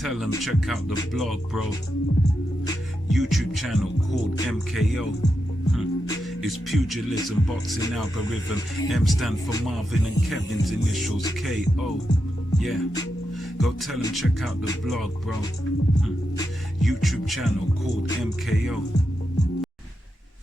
tell them check out the blog, bro. YouTube channel called MKO. It's pugilism, boxing algorithm. M stand for Marvin and Kevin's initials KO. Yeah, go tell them check out the blog, bro. YouTube channel called MKO.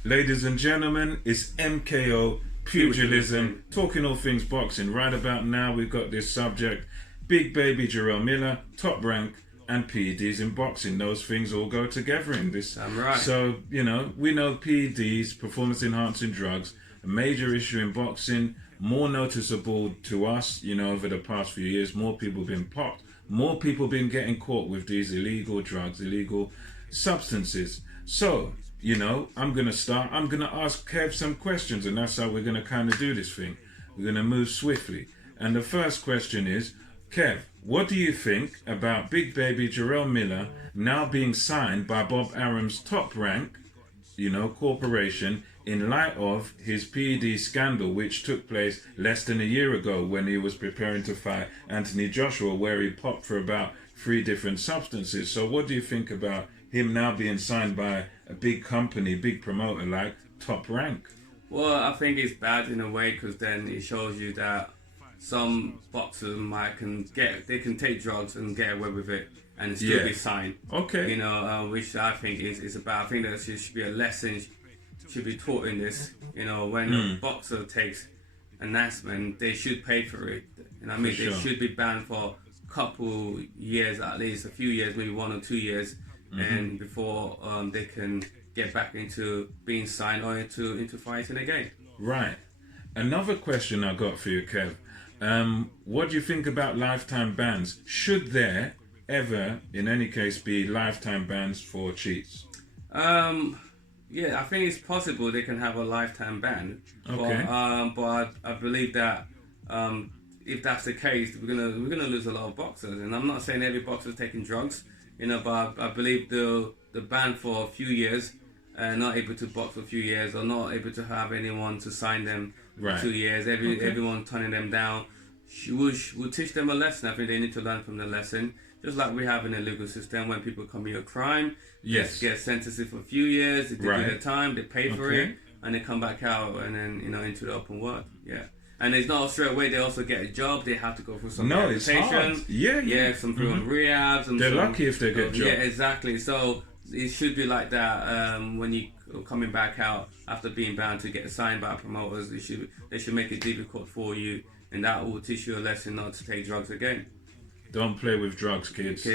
Ladies and gentlemen, it's MKO Pugilism, talking all things boxing. Right about now, we've got this subject: Big Baby Jarrell Miller, Top Rank, and PEDs in boxing. Those things all go together in this. I'm right. So, you know, we know PEDs, performance enhancing drugs, a major issue in boxing, more noticeable to us, you know, over the past few years. More people been popped, more people been getting caught with these illegal drugs, illegal substances. So, you know, I'm going to ask Kev some questions, and that's how we're going to kind of do this thing. We're going to move swiftly. And the first question is, Kev, what do you think about Big Baby Jarrell Miller now being signed by Bob Arum's Top Rank, you know, corporation, in light of his PED scandal, which took place less than a year ago when he was preparing to fight Anthony Joshua, where he popped for about 3 different substances? So what do you think about him now being signed by a big company, big promoter like Top Rank? Well, I think it's bad in a way, because then it shows you that some boxers they can take drugs and get away with it and still be signed. Okay. You know, which I think is about. I think that there should be a lesson should be taught in this. You know, when a boxer takes an announcement, they should pay for it. You know what I mean? For They sure. should be banned for a couple years, at least a few years, maybe 1 or 2 years, and before they can get back into being signed or into fighting again. Right. Another question I got for you, Kev. What do you think about lifetime bans? Should there ever, in any case, be lifetime bans for cheats? Yeah, I think it's possible they can have a lifetime ban. Okay. But I believe that if that's the case, we're gonna lose a lot of boxers. And I'm not saying every boxer is taking drugs, you know, but I believe the ban for a few years, not able to box for a few years, or not able to have anyone to sign them for 2 years, everyone turning them down, will teach them a lesson. I think they need to learn from the lesson. Just like we have in the legal system, when people commit a crime, get sentenced for a few years, they do their time, they pay for it, and they come back out and then, you know, into the open world. Yeah. And it's not straight away they also get a job, they have to go through some rehabilitation. Some rehabs. And they're lucky if they get a job. Yeah, exactly. So it should be like that when you coming back out after being banned to get signed by promoters. They should make it difficult for you, and that will teach you a lesson not to take drugs again. Don't play with drugs, kids.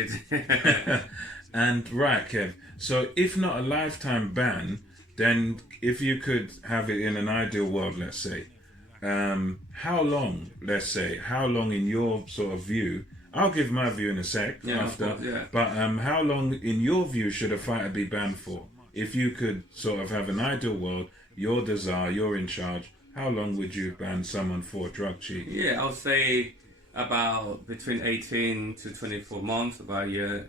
And right, Kev. So if not a lifetime ban, then if you could have it in an ideal world, let's say, how long in your sort of view, I'll give my view in a sec after, but how long in your view should a fighter be banned for? If you could sort of have an ideal world, you're the czar, you're in charge, how long would you ban someone for drug cheating? Yeah, I'll say about between 18 to 24 months, about a year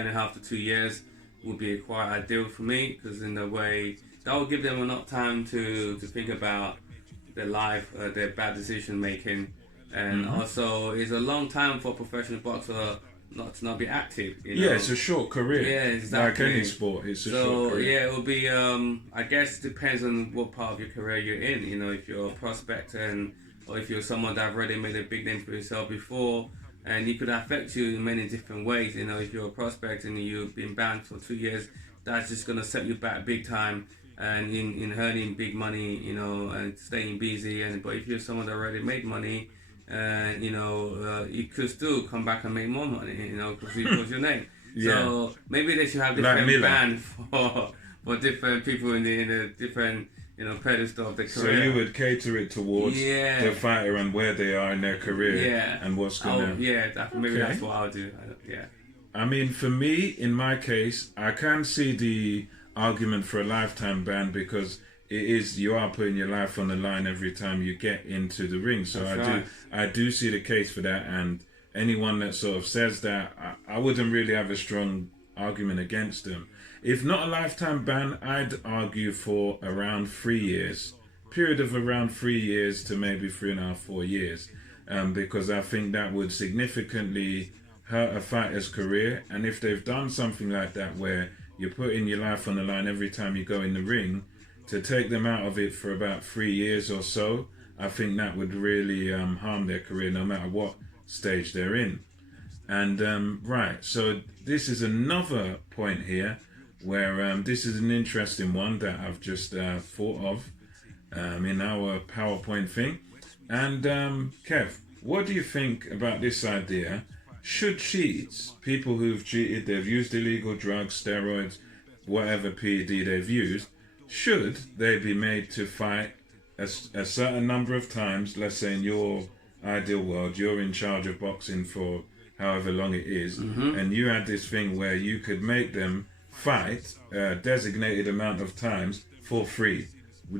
and a half to 2 years would be quite ideal for me, because in a way that will give them enough time to think about their life, their bad decision making, and also it's a long time for a professional boxer not be active. You know? Yeah, it's a short career. Yeah, exactly. Like any sport, it's a short career. Yeah, it will be. I guess it depends on what part of your career you're in. You know, if you're a prospect or if you're someone that already made a big name for yourself before, and it could affect you in many different ways. You know, if you're a prospect and you've been banned for 2 years, that's just gonna set you back big time, and in earning big money, you know, and staying busy. But if you're someone that already made money, you know, you could still come back and make more money, you know, because it was your name. So maybe they should have different bans for different people in the different, you know, pedestal of their career. So you would cater it towards the fighter and where they are in their career and what's going to... Maybe that's what I'll do. I mean, for me, in my case, I can see the argument for a lifetime ban, because you are putting your life on the line every time you get into the ring. So I do see the case for that, and anyone that sort of says that, I wouldn't really have a strong argument against them. If not a lifetime ban, I'd argue for around 3 years. Period of around 3 years to maybe 3.5, 4 years. Because I think that would significantly hurt a fighter's career. And if they've done something like that where you're putting your life on the line every time you go in the ring, to take them out of it for about 3 years or so, I think that would really harm their career no matter what stage they're in. And right, so this is another point here where this is an interesting one that I've just thought of in our PowerPoint thing. And Kev, what do you think about this idea? Should cheats, people who've cheated, they've used illegal drugs, steroids, whatever PED they've used, should they be made to fight a certain number of times? Let's say in your ideal world, you're in charge of boxing for however long it is, and you had this thing where you could make them fight a designated amount of times for free.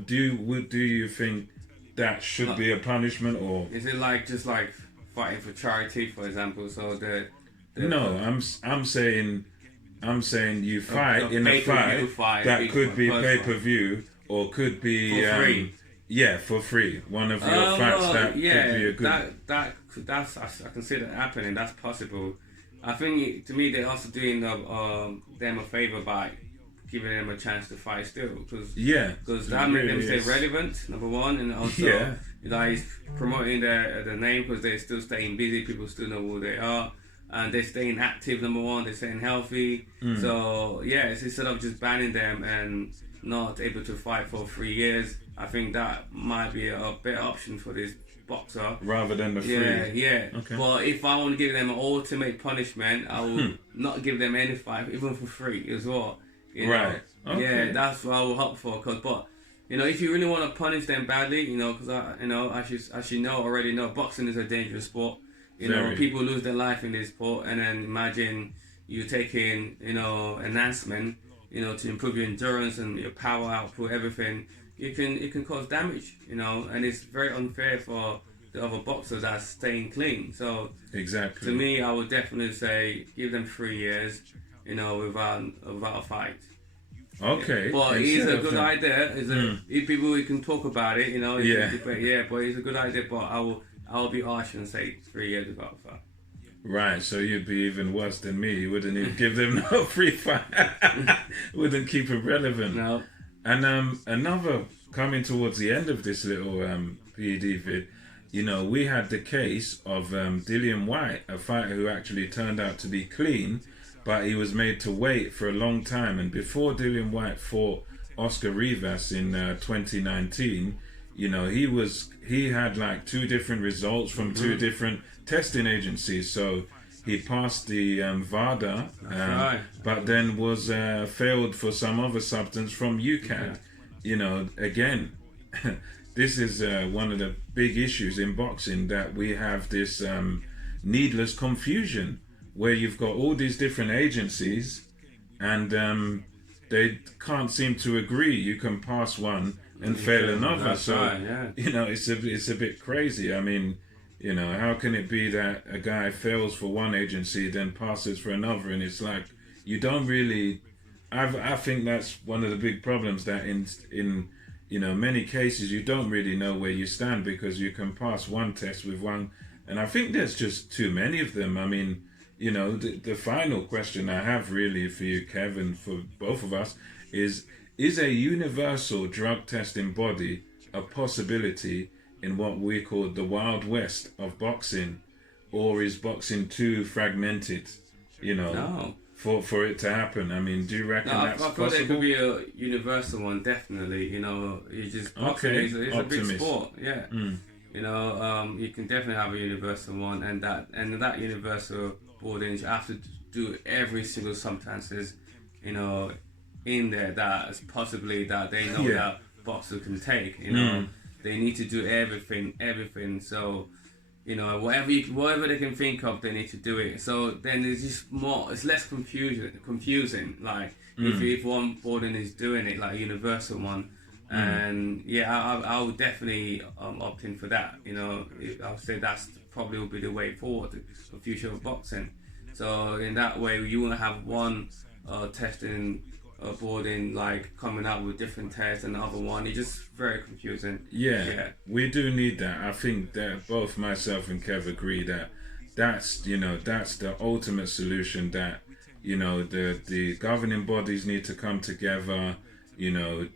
Do you think that should be a punishment, or is it like just like fighting for charity, for example? So no, I'm saying you fight in a fight that could be pay-per-view or could be for free. Yeah, for free. One of your fights that could be a good. That's I can see that happening. That's possible. I think to me they're also doing them a favor by giving them a chance to fight still, because that makes them stay relevant, number one, and also it's promoting their name because they're still staying busy. People still know who they are, and they're staying active. Number one, they're staying healthy. So it's instead of just banning them and not able to fight for 3 years, I think that might be a better option for this boxer rather than the free. Yeah. Okay. But if I want to give them an ultimate punishment, I will not give them any fight, even for free as well. You know? Right. Okay. Yeah, that's what I will hope for. But if you really want to punish them badly, because as you already know, boxing is a dangerous sport. People lose their life in this sport, and then imagine you taking enhancement, to improve your endurance and your power output, everything. It can cause damage, and it's very unfair for the other boxers that's staying clean. So exactly, to me, I would definitely say give them 3 years, without a fight. Okay, but it's a good idea. If people can talk about it, but it's a good idea. But I will be harsh and say 3 years without a fight. Right, so you'd be even worse than me. You wouldn't even give them no free fight. Wouldn't keep it relevant. No. And another, coming towards the end of this little PED vid, we had the case of Dillian Whyte, a fighter who actually turned out to be clean, but he was made to wait for a long time. And before Dillian Whyte fought Oscar Rivas in 2019, he had like 2 different results from 2 different testing agencies. So he passed the VADA, but then was failed for some other substance from UCAD. Again, this is one of the big issues in boxing, that we have this needless confusion where you've got all these different agencies and they can't seem to agree. You can pass one and fail another. It's a bit crazy. I mean, how can it be that a guy fails for one agency, then passes for another? And it's like, you don't really... I think that's one of the big problems, that in many cases, you don't really know where you stand, because you can pass one test with one. And I think there's just too many of them. I mean, the final question I have really for you, Kevin, for both of us, is a universal drug testing body a possibility in what we call the Wild West of boxing, or is boxing too fragmented, No. for it to happen? I mean, do you reckon that's possible? I feel there could be a universal one, definitely. You just boxing is a big sport, yeah. You can definitely have a universal one, and that universal boarding, you have to do every single substances, in there that is possibly that they know that boxer can take. They need to do everything. So, whatever they can think of, they need to do it. So then it's just more, it's less confusing. Like if one boarding is doing it, like a universal one, and I would definitely opt in for that. I would say that's probably will be the way forward for future of boxing. So in that way, you want to have one testing boarding, like coming out with different tests, and the other one, it's just very confusing. Yeah, we do need that. I think that both myself and Kev agree that that's, you know, that's the ultimate solution. That, you know, the governing bodies need to come together. You know,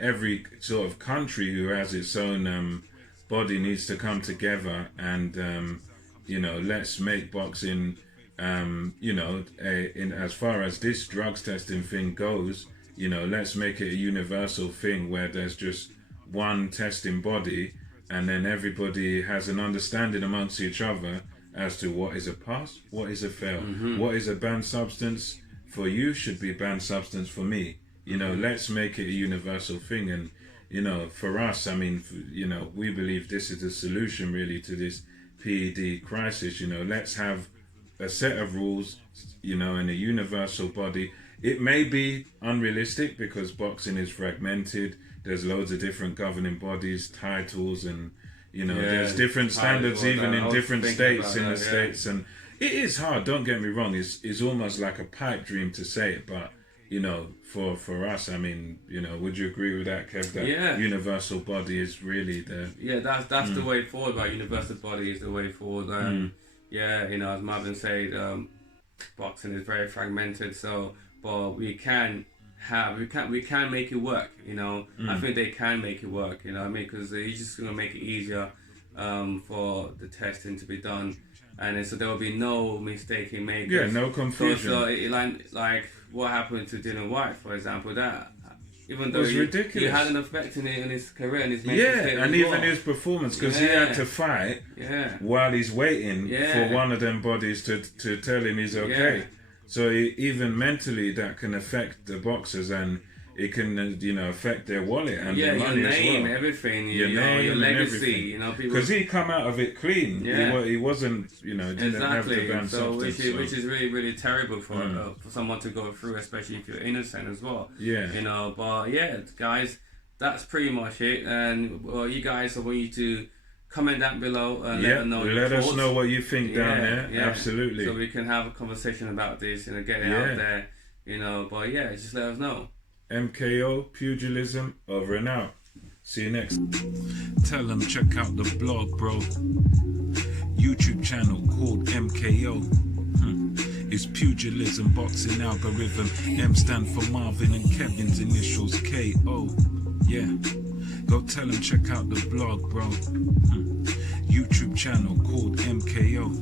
every sort of country who has its own body needs to come together, and you know, let's make boxing, you know, in as far as this drugs testing thing goes, you know, let's make it a universal thing where there's just one testing body, and then everybody has an understanding amongst each other as to what is a pass, what is a fail, what is a banned substance for you should be banned substance for me. You know, let's make it a universal thing. And, you know, for us, I mean, you know, we believe this is the solution really to this PED crisis. You know, let's have a set of rules, you know, in a universal body. It may be unrealistic because boxing is fragmented. There's loads of different governing bodies, titles, and, you know, there's different standards even in different states in the States. And it is hard, don't get me wrong. It's almost like a pipe dream to say it, but, you know, for us, I mean, you know, would you agree with that, Kev? That universal body is really the... Yeah, that's the way forward, right? Universal body is the way forward. Yeah, you know, as Marvin said, boxing is very fragmented, so, but we can make it work, you know. I think they can make it work, you know what I mean, because they're just going to make it easier for the testing to be done, and so there will be no mistake made. Yeah, no confusion. So like what happened to Dylan White, for example, that even though ridiculous. He had an effect in his career and his mental state and even his performance, because he had to fight while he's waiting for one of them bodies to tell him he's okay. So even mentally, that can affect the boxers, and it can, you know, affect their wallet and their money your name, as well. Everything, your name, your legacy, you know, because he come out of it clean. He wasn't, you know, didn't have the banned substance. Which is really, really terrible for someone to go through, especially if you're innocent as well. Yeah, you know. But yeah, guys, that's pretty much it. And you guys, I want you to comment down below and let us know what you think down there. Absolutely. So we can have a conversation about this and get it out there, you know. But yeah, just let us know. MKO Pugilism over and out. See you next. Tell them check out the blog, bro. YouTube channel called MKO. It's Pugilism Boxing Algorithm. M stand for Marvin and Kevin's initials KO. Yeah. Go tell them check out the blog, bro. YouTube channel called MKO.